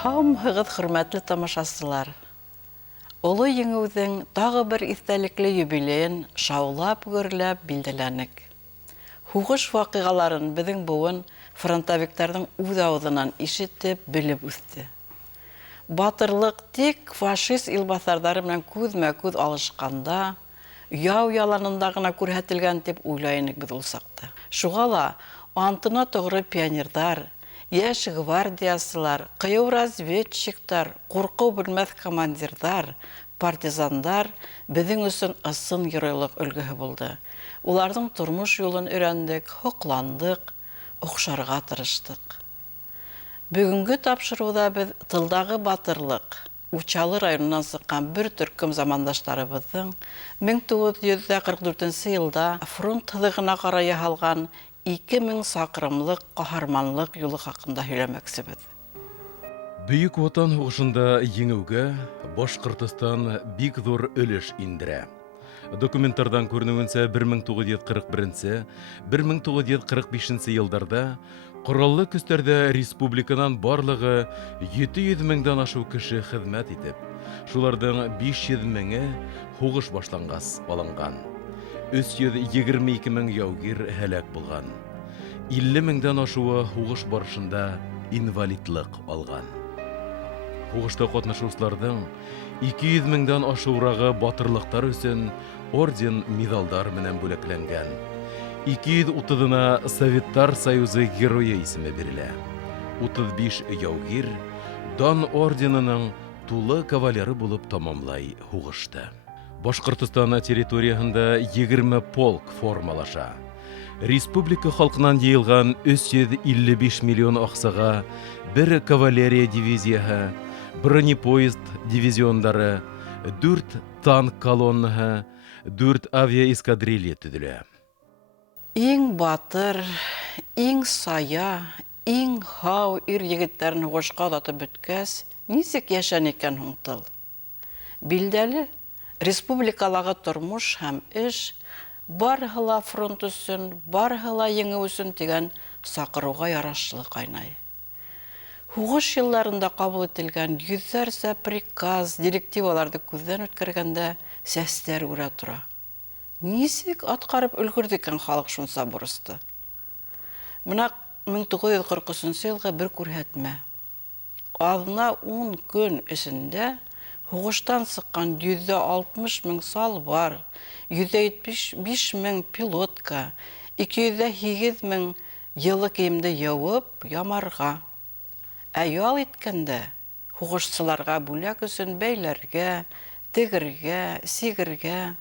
Һаумыһығыҙ, хөрмәтле тамашасылар. Олы еңеүҙең тағы бер иҫтәлекле юбилейын шаулап-гөрләп билдәләнек. Һуғыш ваҡиғаларын беҙҙең быуын фронтовиктарҙың үҙ ауыҙынан ишетеп, белеп үҫте. Батырлык тик фашист илбаҫарҙары менән күҙмә-күҙ алышҡанда, яу яланында ғына күрһәтелгән тип уйлай инек беҙ ул саҡта. Шуға ла антына тоғро пионерҙар, йәш гвардиясылар, ҡыйыу разведчиктар, ҡурҡыу белмәҫ командирҙар, партизандар беҙҙең өсөн ысын геройлыҡ өлгөһө булды. Уларҙың тормош юлын өйрәндек, һоҡландык, оҡшарға тырыштык. Бөгөнгө тапшырыуҙа беҙ тылдағы батырлык, Учалы районынан сыҡҡан бер төркөм замандаштарыбыҙҙың 1944 йылда фронт һыҙығына ҡарай яһалған 2000 саҡрымлык ҡаһарманлык юлы хаҡында һөйләмәксебеҙ. Бөйөк Ватан һуғышында еңеүгә Башҡортостан бик ҙур өлөш индерә. Документтардан күренеүенсә 1941-1945 йылдарда ҡораллы көстәрҙә республиканан барлығы 700 меңдән ашыу кеше хеҙмәт итеп, шуларҙың 500 меңе һуғыш башланғас алынған. 322 мең яугир һәләк булған. 50 меңдән ашыуы һуғыш барышында инвалидлыҡ алған. Һуғышта ҡатнашыусыларҙың 200 меңдән ашыурағы батырлыҡтар өсөн орден медалдар менән бүләкләнгән. 230-на Советтар Союзы геройы исеме бирелә. 35 яугир дан орденының тулы кавалеры булып тамамлай һуғышты. Башҡортостан территорияһында 20 полк формалаша. Республика халҡынан йыйылған 355 миллион аҡсаға бер кавалерия дивизияһы, бронепоезд дивизиондары, 4 танк колоннаһы, 4 авиаэскадрилья төҙөлә. Иң батыр, иң сая, иң һау ир-егеттәрен һуғышҡа оҙатып бөткәс, нисек йәшәне икән һуң тыл? Билдәле, республикалағы тормош һәм эш барыһы ла фронт өсөн, барыһы ла еңеү өсөн тигән саҡырыуға ярашлы ҡайнай. Һуғыш йылларында ҡабул ителгән йөҙҙәрсә приказ, директиваларҙы күҙҙән үткәргәндә сәстәр үрә тора. Нисек атҡарып өлгөрҙө икән халыҡ шунса бурысты? Бына 1943 йылғы бер күрһәтмә. Аҙна 10 көн эсендә һуғыштан сыҡҡан 160 мең салбар, 175 мең пилотка, 208 мең йылы кейемде йыуып, ямарға. Ә ял иткәндә һуғышсыларға бүләк өсөн бәйләргә, тегергә, сигергә.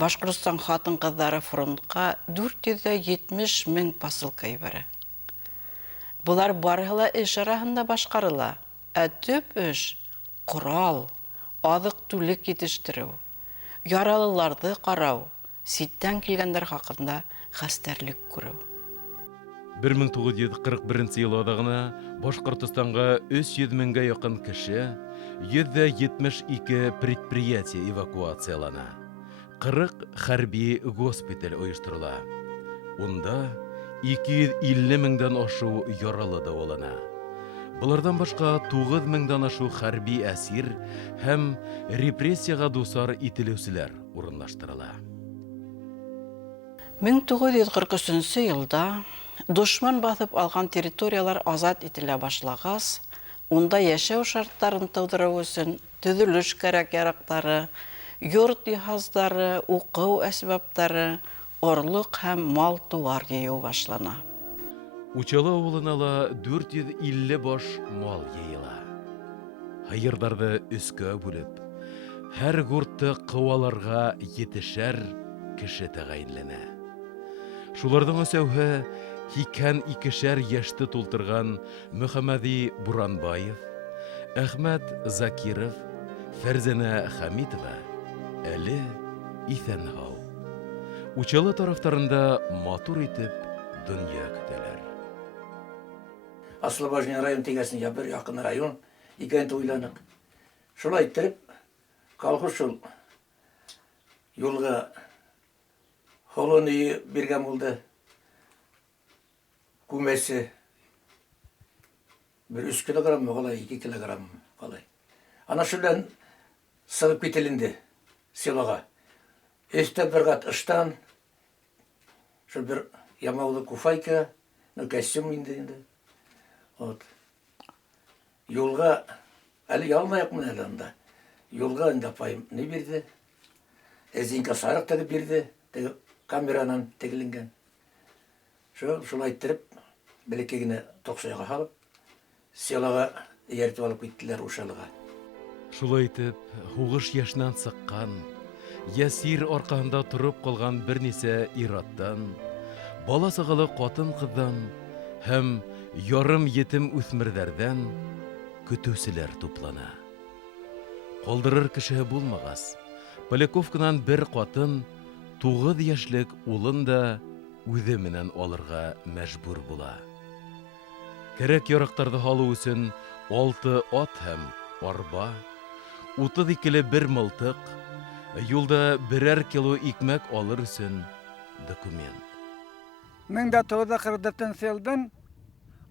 Башҡортостан хатын-ҡыҙҙары фронтҡа 470 мең посылка ебәрә. Былар барыһы ла эш араһында башҡарыла, ә төп эш ҡорал, аҙыҡ-түлек етештереү, яралыларҙы ҡарау, ситтән килгәндәр хаҡында хәстәрлек күреү. 1941 йыл аҙағына Башҡортостанға 300 меңгә яҡын кеше, 172 предприятие эвакуациялана. 40 хәрби госпиталь ойошторола. Унда 250 меңдән ашыу яралы дауалана. Былардан башҡа 9 меңдән ашыу хәрби әсир һәм репрессияға дусар ителеүселәр урынлаштырыла. 1943 йылда дошман баҫып алған территориялар азат ителә башлағас, унда йәшәү шарттарын тыуҙырыу өсөн төҙөлөш кәрәк-яраҡтары, йорт йыһаздары, уҡыу әсбаптары, орлоҡ һәм мал-тыуар йыйыу башлана. Учалы ауылына ла 450 баш мал йыйыла. Һыйырҙарҙы өскә бүлеп, һәр гуртты ҡыуаларға 7-шәр кеше тәғәйенләнә. Шуларҙың өсәүһе 82-шәр йәште тултырған Мөхәммәди Буранбаев, Әхмәт Закиров, Фәрзәнә Хәмитова әле иҫән-һау. Учалы тарафтарында матур итеп донъя көтәләр. Аслыбажня район тигәсен бер яҡын район икән уйланыҡ. Шулай иттереп, колхоз шул юлға һолон өйө биргән булды. Күмәсе Bir 3 kilogram mı kalay, 2 kilogram mı kalay. Ana şulan sığıp ketilindi silaga. Üstte bir kat ıştan, şu bir yamağlı kufayka, ne kostüm indi. Ot. Yolga, ali yalmayak mı elinde? Yolga indi payım ne birdi? Ezinka sarık da birdi, kameradan tekilinген. Şulay ettirip, bilekegini toksayga alıp, silaga eritip alıp gittiler uşalıga. Шулай итеп, хугыш яшнан сыккан, ясир аркаһында тұрып калган бернисә ир-аттан, бала сыгылы катын-кыздан һәм ярым етем үсмерләрдән көтүселәр туплана. Калдырыр кешеһе булмагас, Поляковканан бер катын 9 яшьлек улын да үзе менән алырга мәҗбүр була. Кирәк ярактарда халу өчен 6 ат һәм арба, 32 бер мылтык, юлда берәр кило икмәк алыр өчен документ. 1944 елдан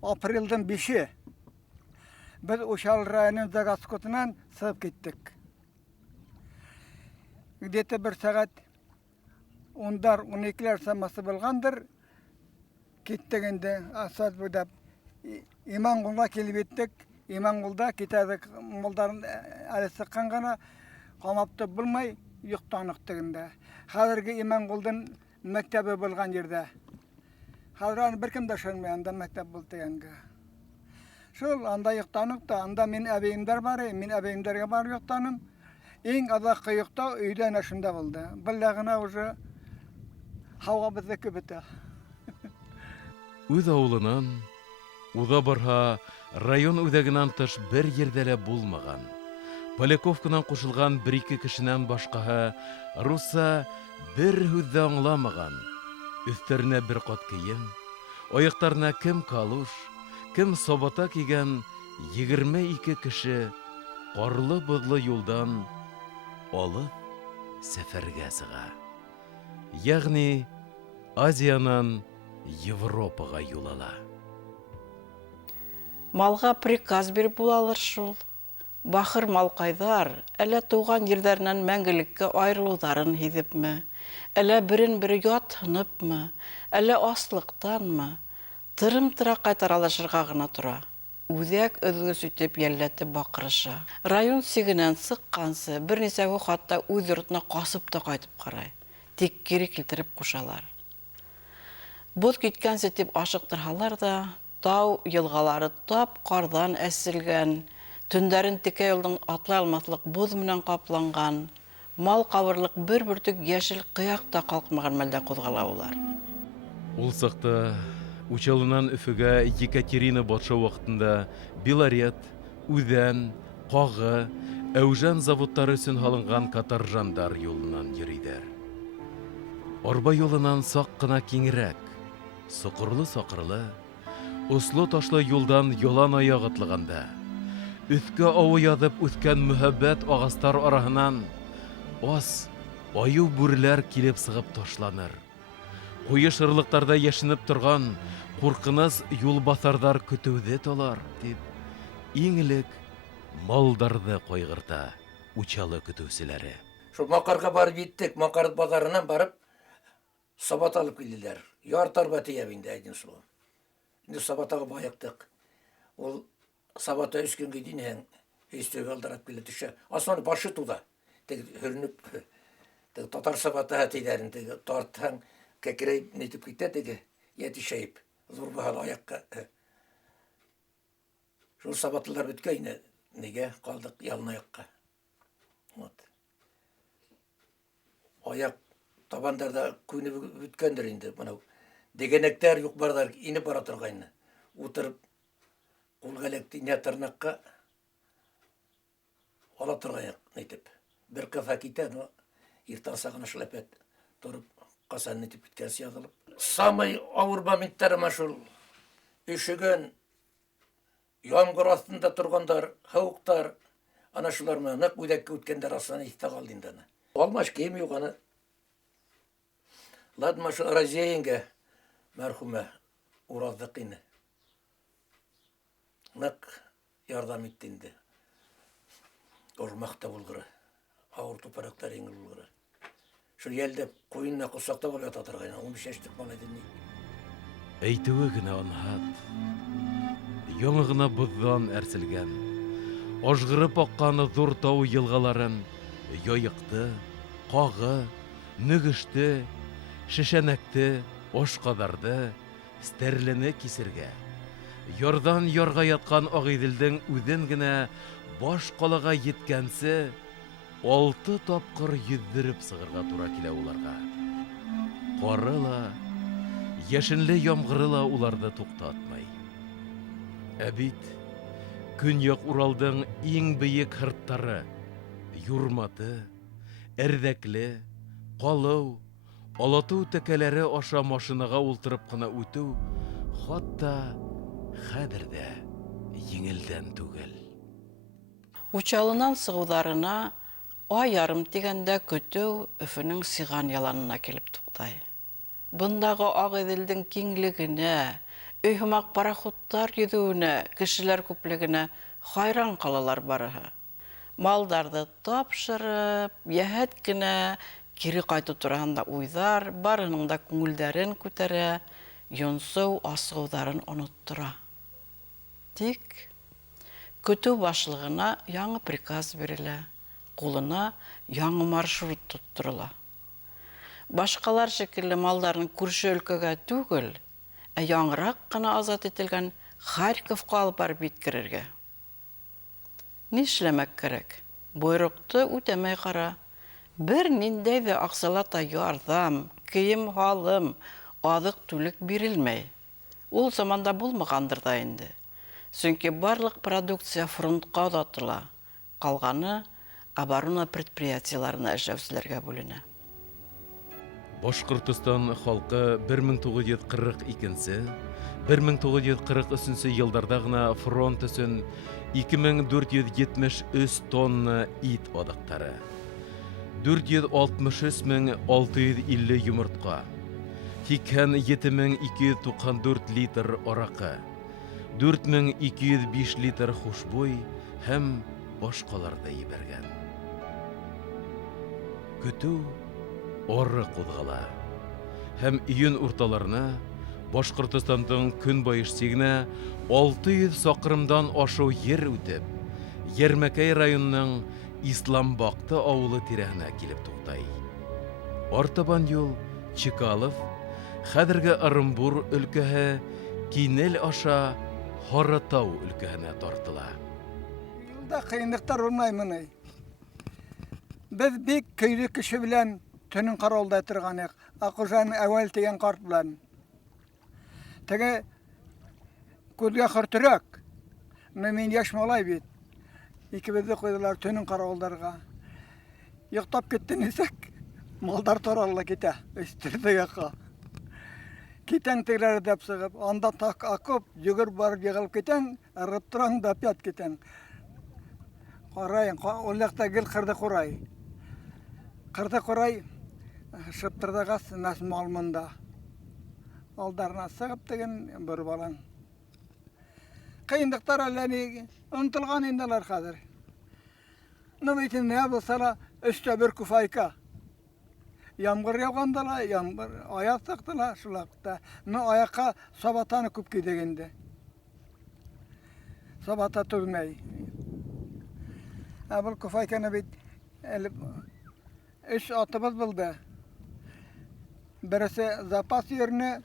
апрелден 5-і біз Uşal районының Zagaskot'undan sığıp gittik. Где-то bir saat 10-12'ler saması bulgandır. Gittik indi asad budap. İmangul'a kelip ettik. İmangul'da kitadık molların ali sıkkan gana qamapты bulmay yuqtanıqtık indi. Hazırki İmangul'dan mektebi bulgan yerde. Hazır bir kim de şönmey anda mektep buldu yanga. Şol anda yuqtanık da anda men abeyimler var, men abeyimlerge bar yuqtanım. En azak kıyıqta öйден aşında buldu. Billagına уже hava bizi köpütü. Үз авылынан, уда барһа, район үҙәгенән тыш бер ердә лә булмаган. Поляковканан кушылган 1-2 кешенән башкаһы русса бер һүҙ ҙә аңламаган. Өҫтәренә бер ҡат кейем, аяҡтарына кем калуш, кем собата кигән 22 кеше ҡарлы-боҙло юлдан алып сәфәргә сыға. Ягъни Азиянан Европаға юл ала. Малға приказ биреп булалыр шул. Бахыр малҡайҙар, әллә тыуған ерҙәренән мәңгелеккә айырылыуҙарын һиҙепме, әллә берен-бер ят һыныпмы, әллә аслыҡтанмы, тырым-тыра ҡайтаралашырға ғына тора. Үҙәк өҙгөс итеп йәлләтеп баҡырыша. Район сигенән сыҡҡансы, бер нисәүе хатта үҙ йортона ҡасып та ҡайтып ҡарай. Тик кире килтереп ҡушалар. Боҙ киткәнсе тип ашыҡтырһалар да, тау йылғалары тап ҡарҙан әселгән, төндәрен текә юлдың атлай алмаҫлык боҙ менән ҡапланған, мал ҡабырлыҡ бер бөртөк йәшел ҡыяҡ та ҡалҡмаған мәлдә ҡуҙғала улар. Ул саҡта Учалынан Өфөгә Екатерина батша ваҡытында Белорет, Үҙән, Ҡағы, Әүжән заводтары өсөн һалынған каторжандар юлынан йөрөйҙәр. Арба юлынан саҡ ҡына киңерәк, соҡорлы-саҡырлы, осло-ташлы юлдан ялан аяҡ атлағанда, өҫкә ауы яҙып үҫкән мөһабәт ағастар араһынан ас, аю бүреләр килеп сығып ташланыр. Ҡуйы шырлыҡтарда йәшенеп торған ҡурҡыныс юлбаҫарҙар көтөүҙе талар, тип, иң элек малдарҙы ҡайғырта Учалы көтөүселәре. Şu Makarga barıp gittik, Makar bazarından barıp sabat alıp geldiler. Yar tarba teyebinde aydın sulu. Şimdi sabatağı bayaktık. O sabata 3 gün gidin hen, üstü kaldırak bile düşe. Aslanı başı tuda. Hürünüp, tatar sabata hateylerin, tartan, kekireyip netip gitti, yetişeyip. Zor bahal ayakka. Şu sabatlılar bütkeyine, nege kaldık yalın ayakka. Ayak tabandarda kuyunu bütkendir indi. Degenekler yok barlar, inip bara turgayını. Oturup, kul galekti ine tırnakka ala turgayak netip. Bir kafa kiten o, irtan sağına şlepet, turup kasan netip bitkensi yazılıp. Samay avurba mittarıma şul, üşügen, yağmur astında turganlar, havuktar, ana şularına nak uydakka ütkenler aslanı ihta kaldığından. Olmaş keyim yok ana. Ladma şu araziyenge merhume urazdıkini. нык ярдам итте инде. Урмакта булгыры, ауыр тупарактар еңіл булгыры. Şu yelde koyunla kusakta bol yatatır gayna, 15 yaşlık bana dinleyip. Әйтеүе генә анһат. Яңы гына боздан әрселгән, ажгырып аккан зур тау елгаларын, яйыкты, кагы, нөгеште, шешәнәкте, ашкадарды, стәрлене кисергә. Ярдан ярга яткан Агыйделдең үҙен генә баш калага еткәнсе, 6 тапкыр йөҙҙөрөп сығырға тура килә уларға. Қары ла, яшенле ямғыры ла уларҙы туҡтатмай. Ә бит Көньяҡ Уралдың иң бейек һырттары, Юрматы, Әрҙәкле, Ҡалыу, Алатыу тәкәләре аша машинаға ултырып ҡына үтеү хатта хәҙер ҙә еңелдән түгел. Учалынан сығыуҙарына ай ярым тигәндә көтөү Өфөнөң Сиған яланына килеп туҡтай. Бындағы Агыйделдең киңлегенә, өйһымаҡ пароходтар йөҙөүенә, кешеләр күплегенә хайран ҡалалар барыһы. Малдарҙы тапшырып, йәһәт кенә кире ҡайтыу тураһында уйҙар, барыһының да күңелдәрен күтәрә, йонсоу, асығыуҙарын оноттора. Тик көтөү башлығына яңы приказ бирелә, ҡулына яңы маршрут тотторола. Башҡалар шикелле малдарын күрше өлкәгә түгел, ә яңыраҡ ҡына азат ителгән Харьковҡа алып барып еткерергә. Нишләмәк кәрәк? Бойроҡто үтәмәй ҡара. Бер ниндәй ҙә аҡсалата ярҙам, кейем-һалым, аҙыҡ-түлек бирелмәй. Ул заманда булмағандыр ҙа инде. Сөнки барлыҡ продукция фронтҡа оҙатыла. Ҡалғаны оборона предприятиеларына эшләүселәргә бүленә. Башҡортостан халҡы 1942-1943 йылдарҙа ғына фронт өсөн 2473 тонна ит аҙыҡтары, 463,650 йомортҡа, 87,294 литр араҡы, 4205 литр хушбуй һәм башҡаларҙы ебәргән. Көтөү ары ҡуҙғала һәм июнь урталарына Башҡортостандың көнбайыш сигенә 600 саҡрымдан ашыу ер үтеп, Йәрмәкәй районының Исламбаҡты ауылы тирәһенә килеп туҡтай. Артабан юл Чекалов, хәҙерге Ырымбур өлкәһе, Кинел аша Һарытау өлкәһенә тартыла. Юлда ҡыйынлыҡтар урмаймыны. Беҙ бик көйлө кеше белән төнөн ҡарауылда торғаныҡ. Аҡужаның әүәл тигән ҡарт белән. Теге күҙгә хөртөрәк. Мин йәш малай бит. Икебеҙҙе ҡуйҙылар төнөн ҡарауылдарға. Йоҡтап китте нисек. Малдар таралла китә. Өстөрҙө яҡа. Китәң тегеләр дәп сығып, анда так акып, йүгер барып йығылып китәң, ырып тораң да пят китәң. Ҡарайың, ул яҡта гел ҡырҙы ҡурай. Ҡырҙы ҡурай, шыптырҙағас нас малмында. Алдарына сығып теген бер балаң. Ҡыйындыҡтар әллә ни онотолған инделәр хәҙер. Ну бит инде булса ла өстә бер куфайка. Ямғыр яуғанда ла, аяҡ саҡты ла шулаҡта. Ну аяҡҡа сабатаны күп кейҙек инде. Сабата түҙмәй. Ә был куфайканы бит 3 атыбыҙ булды. Бересе запас еріне,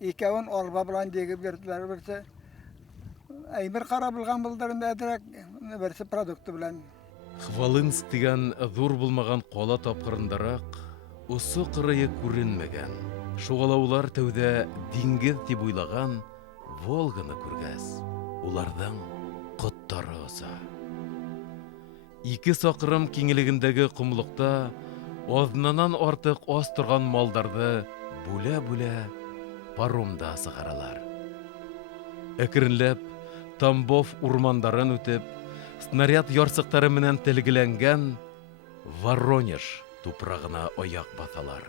икәүен арба белән дегеп бирҙеләр. Берсе әйбер ҡара булған булдырында әҙерәк, берсе продукты белән. Хвалынск тигән ҙур булмаған ҡала тапҡырындараҡ осы ҡырыйы күренмәгән. Шуғалаулар тәүҙә диңгеҙ тип уйлаған Волганы күргәс, уларҙың ҡоттары оса. 2 саҡрым киңлегендәге ҡомлоҡта аҙнанан артыҡ ас торған малдарҙы бүлә-бүлә паромда сығаралар. Әкренләп Тамбов урмандарын үтеп, снаряд ярсыҡтары менән телгеләнгән Воронеж тупрағына аяҡ баҫалар.